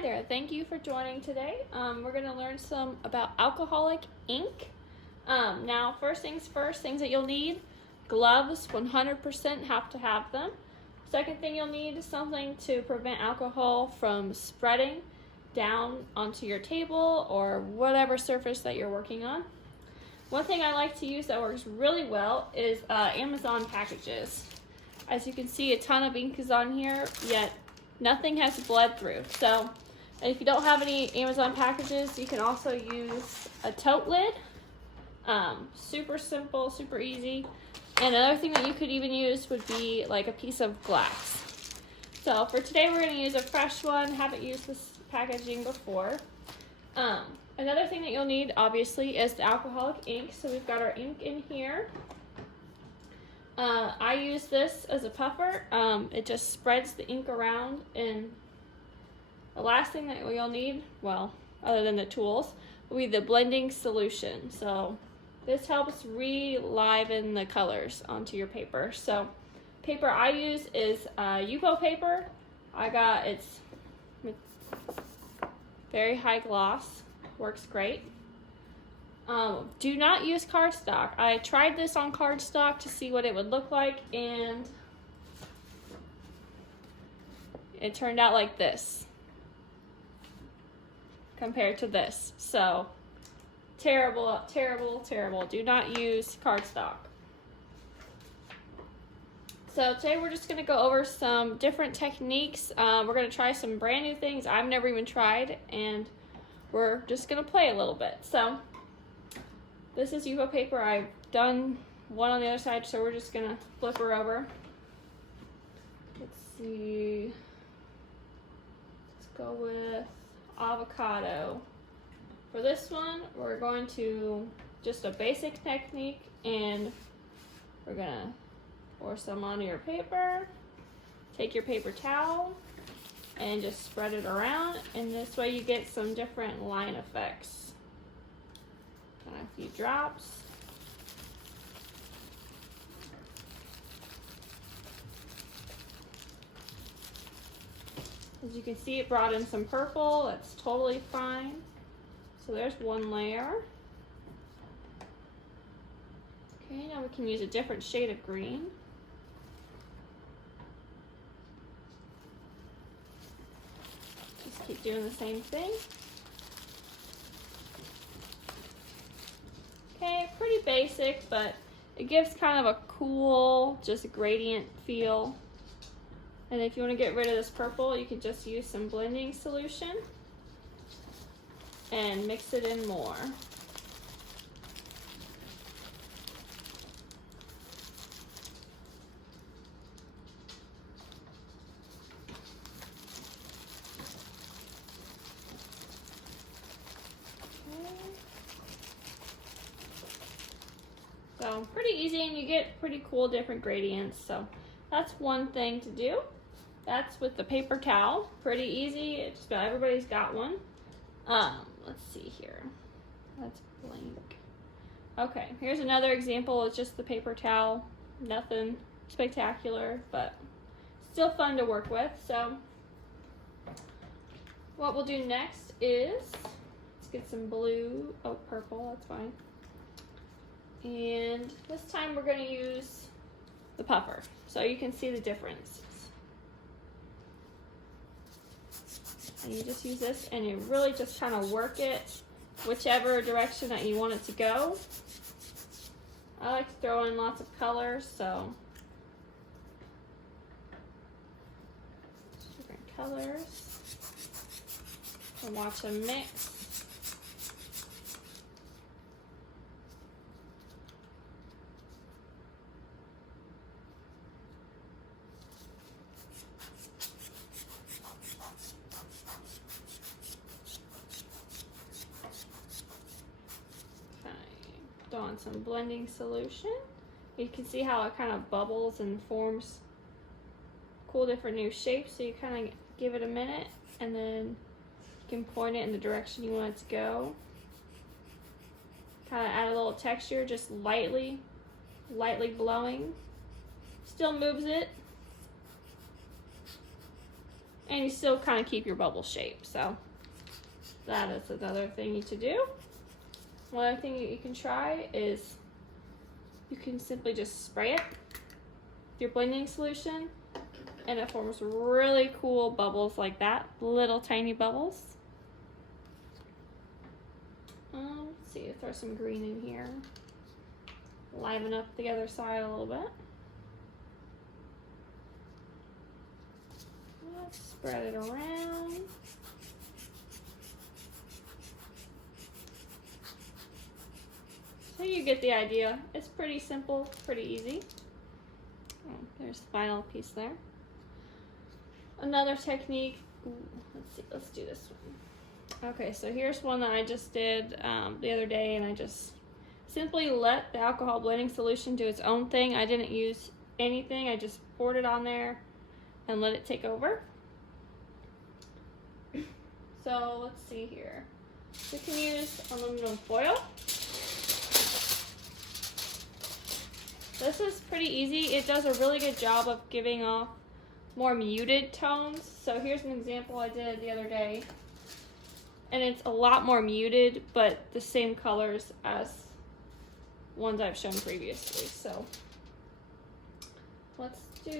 Hi there, thank you for joining today. We're going to learn some about alcoholic ink. Now, first things first, things that you'll need: gloves, 100% have to have them. Second thing you'll need is something to prevent alcohol from spreading down onto your table or whatever surface that you're working on. One thing I like to use that works really well is Amazon packages. As you can see, a ton of ink is on here, yet nothing has bled through. So if you don't have any Amazon packages, you can also use a tote lid. Super simple, super easy. And another thing that you could even use would be like a piece of glass. So for today, we're going to use a fresh one. Haven't used this packaging before. Another thing that you'll need, obviously, is the alcoholic ink. So we've got our ink in here. I use this as a puffer. It just spreads the ink around. And the last thing that you'll need, well, other than the tools, will be the blending solution. So this helps re-liven the colors onto your paper. So paper I use is Yupo paper. It's very high gloss, works great. Do not use cardstock. I tried this on cardstock to see what it would look like, and it turned out like this compared to this. So terrible, terrible, terrible. Do not use cardstock. So today we're just going to go over some different techniques. We're going to try some brand new things I've never even tried, and we're just going to play a little bit. So this is Yupo paper. I've done one on the other side, so we're just going to flip her over. Let's see. Let's go with avocado. For this one, we're going to just a basic technique, and we're going to pour some onto your paper. Take your paper towel and just spread it around, and this way you get some different line effects. A few drops. As you can see, it brought in some purple. That's totally fine. So there's one layer. Okay, now we can use a different shade of green. Just keep doing the same thing. Okay, pretty basic, but it gives kind of a cool, just gradient feel. And if you want to get rid of this purple, you can just use some blending solution and mix it in more. So pretty easy, and you get pretty cool different gradients. So that's one thing to do. That's with the paper towel. Pretty easy. It's just about everybody's got one. Let's see here. That's blank. Okay, here's another example. It's just the paper towel. Nothing spectacular, but still fun to work with. So what we'll do next is, let's get some blue. Oh, purple, that's fine. And this time we're going to use the puffer, so you can see the difference. And you just use this, and you really just kind of work it whichever direction that you want it to go. I like to throw in lots of colors, so different colors. And watch them mix. Throw on some blending solution. You can see how it kind of bubbles and forms cool different new shapes. So you kind of give it a minute, and then you can point it in the direction you want it to go. Kind of add a little texture, just lightly blowing. Still moves it. and you still kind of keep your bubble shape. So that is another thing to do. One other thing you can try is you can simply just spray it with your blending solution, and it forms really cool bubbles like that, little tiny bubbles. Let's see, throw some green in here. Liven up the other side a little bit. Let's spread it around. So you get the idea. It's pretty simple, pretty easy. Oh, there's the final piece there. Another technique, let's see, let's do this one. Okay, so here's one that I just did the other day, and I just simply let the alcohol blending solution do its own thing. I didn't use anything, I just poured it on there and let it take over. So let's see here. We can use aluminum foil. This is pretty easy. It does a really good job of giving off more muted tones. So here's an example I did the other day. And it's a lot more muted, but the same colors as ones I've shown previously. So let's do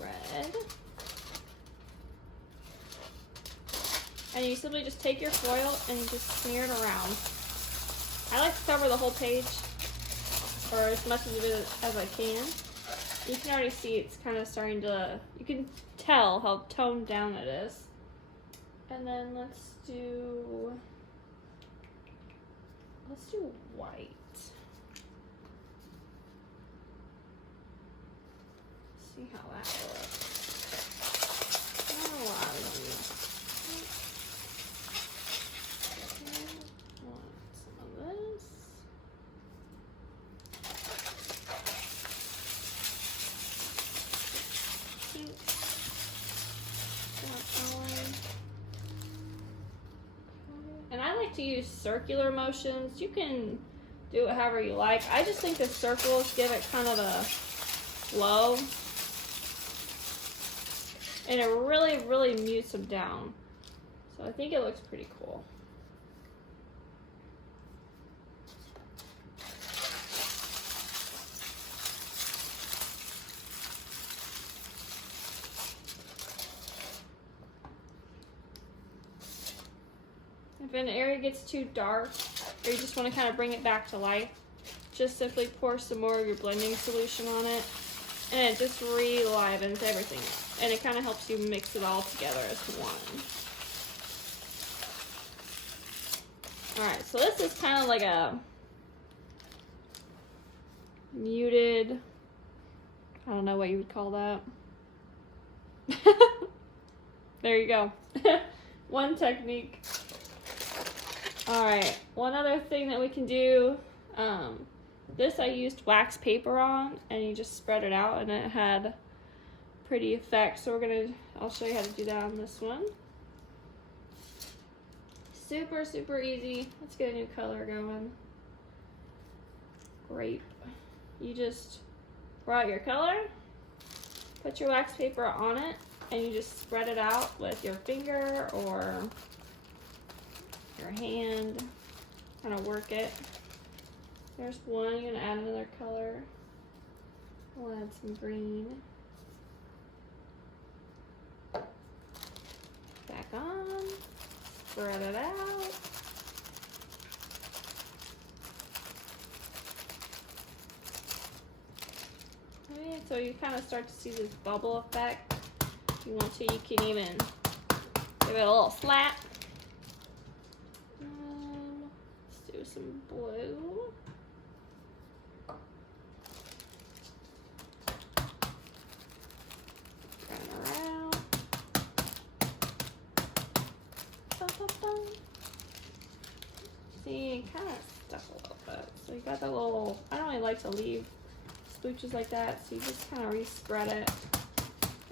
red. And you simply just take your foil and you just smear it around. I like to cover the whole page, or as much of it as I can. You can already see it's kind of starting to, you can tell how toned down it is. And then let's do white. See how that looks. Not a lot of these. Want some of this. Pink. And I like to use circular motions. You can do it however you like. I just think the circles give it kind of a flow. And it really, really mutes them down. So I think it looks pretty cool. If an area gets too dark, or you just want to kind of bring it back to life, just simply pour some more of your blending solution on it, and it just re-livens everything up. And it kind of helps you mix it all together as one. Alright, so this is kind of like a muted, I don't know what you would call that. There you go. One technique. Alright, one other thing that we can do, this I used wax paper on, and you just spread it out, and it had pretty effect. So I'll show you how to do that on this one. Super, super easy. Let's get a new color going. Grape. You just pour out your color, put your wax paper on it, and you just spread it out with your finger or your hand, kind of work it. There's one. You're gonna add another color. We'll add some green. Back on. Spread it out. Okay, so you kind of start to see this bubble effect. If you want to, you can even give it a little slap. Let's do some blue. Turn around. See, it kind of stuck a little bit. So you got that little, I don't really like to leave smooches like that, so you just kind of re-spread it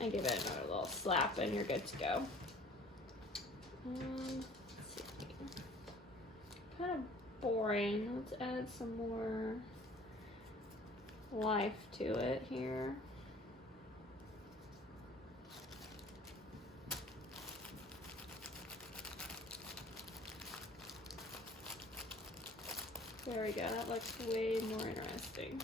and give it another little slap and you're good to go. Let's see. Kind of boring. Let's add some more life to it here. There we go. That looks way more interesting.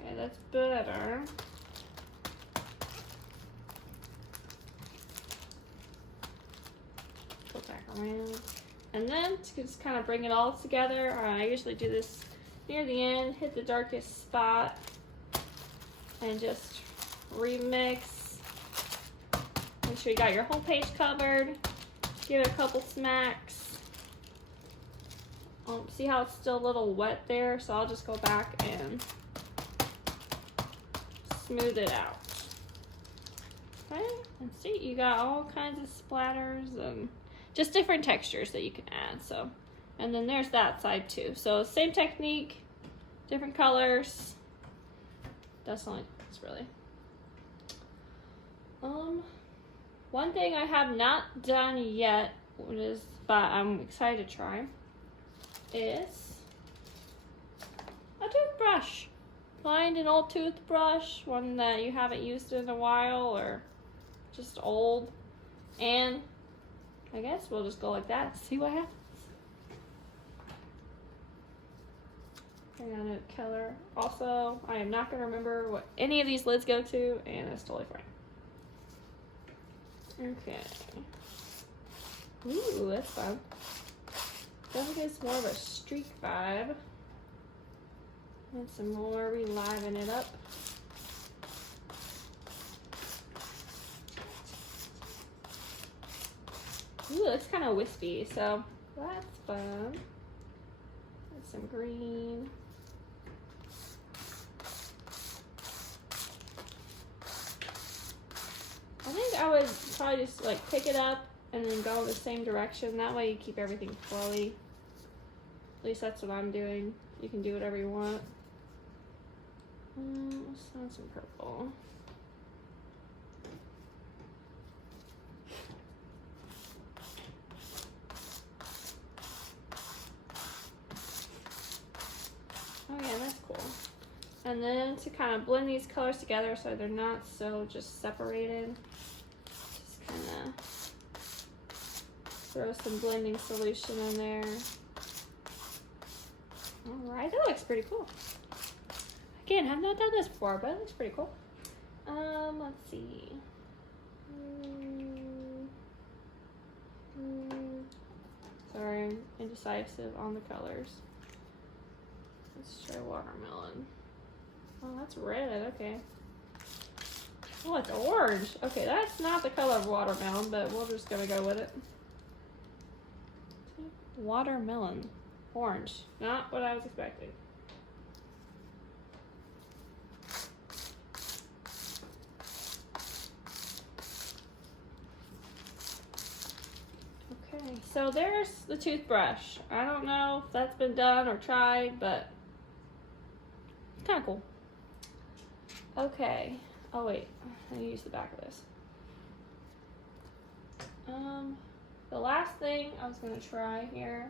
Okay, that's better. Go back around. And then to just kind of bring it all together, I usually do this near the end, hit the darkest spot, and just remix. Make sure you got your whole page covered. Give it a couple smacks. See how it's still a little wet there? So I'll just go back and smooth it out. Okay, and see, you got all kinds of splatters and just different textures that you can add. So, and then there's that side too. So same technique, different colors. That's only, it's really. One thing I have not done yet, but I'm excited to try, is a toothbrush. Find an old toothbrush, one that you haven't used in a while or just old, and I guess we'll just go like that and see what happens. Bring on a color. Also, I am not going to remember what any of these lids go to, and that's totally fine. Okay. Ooh, that's fun. Definitely gives more of a streak vibe. And some more, reliven it up. Ooh, it's kind of wispy, so that's fun. And some green. I think I would probably just like pick it up and then go the same direction. That way you keep everything flowy. At least that's what I'm doing. You can do whatever you want. Let's add some purple. Oh yeah, that's cool. And then to kind of blend these colors together so they're not so just separated, just kind of throw some blending solution in there. All right, that looks pretty cool. Again, I've not done this before, but it looks pretty cool. Let's see. Sorry, I'm indecisive on the colors. Let's try watermelon. Oh, that's red, okay. Oh, it's orange. Okay, that's not the color of watermelon, but we're just gonna go with it. Watermelon. Orange. Not what I was expecting. Okay, so there's the toothbrush. I don't know if that's been done or tried, but it's kind of cool. Okay. Oh wait, I need to use the back of this. The last thing I was gonna try here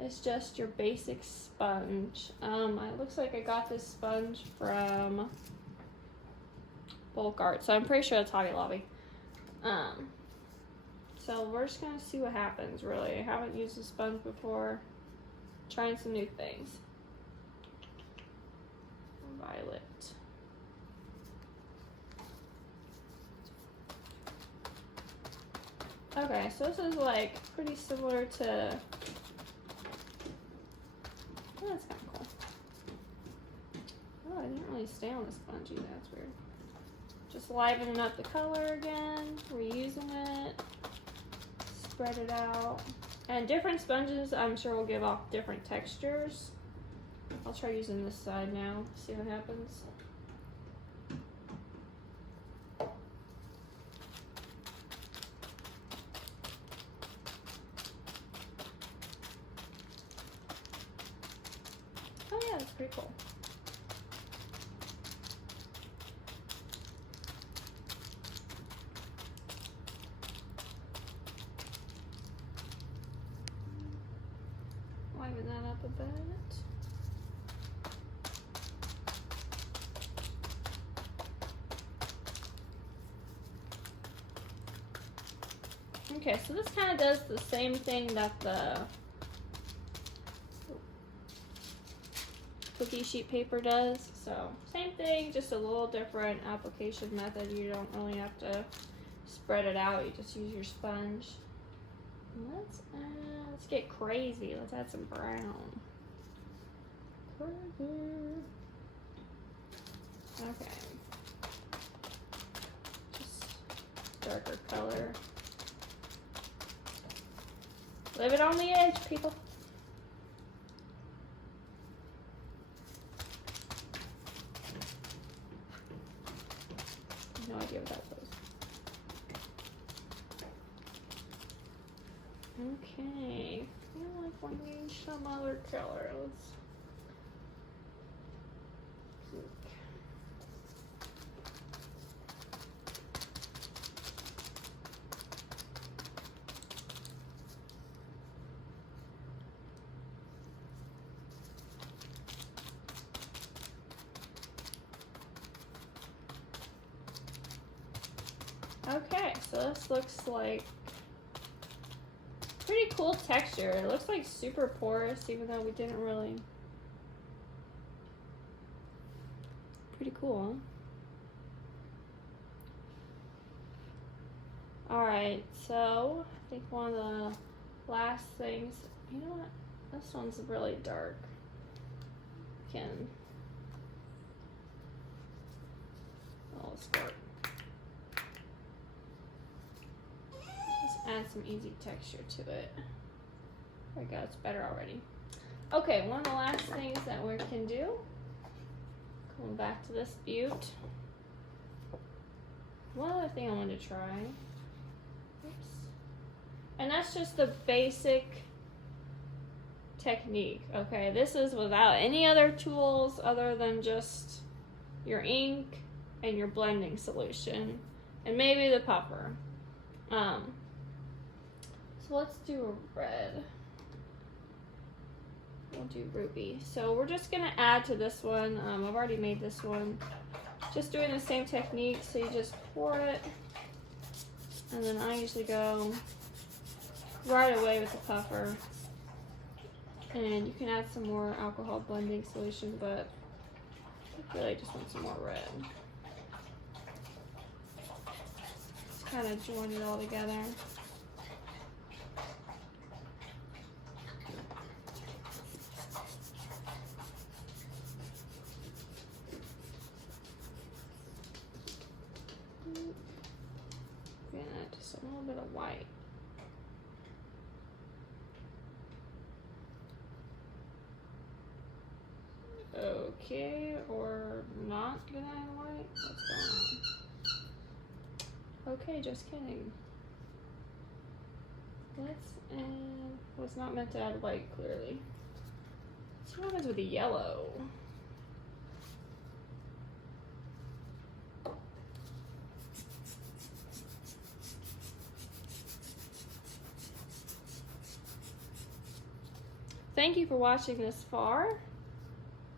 is just your basic sponge. It looks like I got this sponge from Bulk Art, so I'm pretty sure it's Hobby Lobby. So we're just gonna see what happens. Really, I haven't used a sponge before. Trying some new things. Violet. Okay, so this is like pretty similar to. Oh, that's kind of cool. Oh, I didn't really stay on the spongy. That's weird. Just livening up the color again, reusing it, spread it out. And different sponges, I'm sure, will give off different textures. I'll try using this side now, see what happens. Oh yeah, that's pretty cool. Liven that up a bit. Okay, so this kind of does the same thing that the cookie sheet paper does. So same thing, just a little different application method. You don't really have to spread it out. You just use your sponge. Let's get crazy. Let's add some brown. Okay. Just darker color. Leave it on the edge, people. No idea what that was. Okay. I feel like we need some other color. Let's look. Okay, so this looks like pretty cool texture. It looks like super porous, even though we didn't really. Pretty cool, huh? Alright, so I think one of the last things, you know what? This one's really dark. Can. Oh, squirt. Add some easy texture to it. There we go, it's better already. Okay, one of the last things that we can do, going back to this butte. One other thing I wanted to try. Oops. And that's just the basic technique, okay? This is without any other tools other than just your ink and your blending solution, and maybe the puffer. So let's do a red. We'll do ruby. So we're just gonna add to this one. I've already made this one. Just doing the same technique. So you just pour it, and then I usually go right away with the puffer. And you can add some more alcohol blending solution, but I really just want some more red. Just kind of join it all together. Just a little bit of white. Okay, or not gonna add white? What's going on? Okay, just kidding. Let's add, was not meant to add white, clearly. Let's see what happens with the yellow. Thank you for watching this far.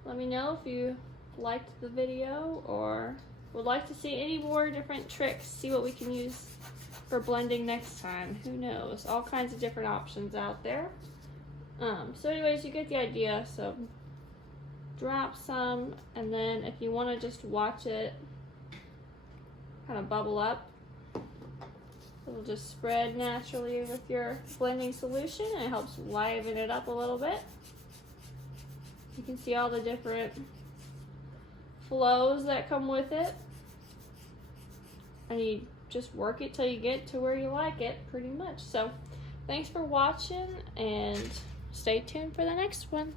Let me know if you liked the video or would like to see any more different tricks, see what we can use for blending next time. Who knows? All kinds of different options out there. So anyways, you get the idea. So drop some, and then if you want to just watch it kind of bubble up, it'll just spread naturally with your blending solution, and it helps liven it up a little bit. You can see all the different flows that come with it, and you just work it till you get to where you like it, pretty much. So thanks for watching, and stay tuned for the next one.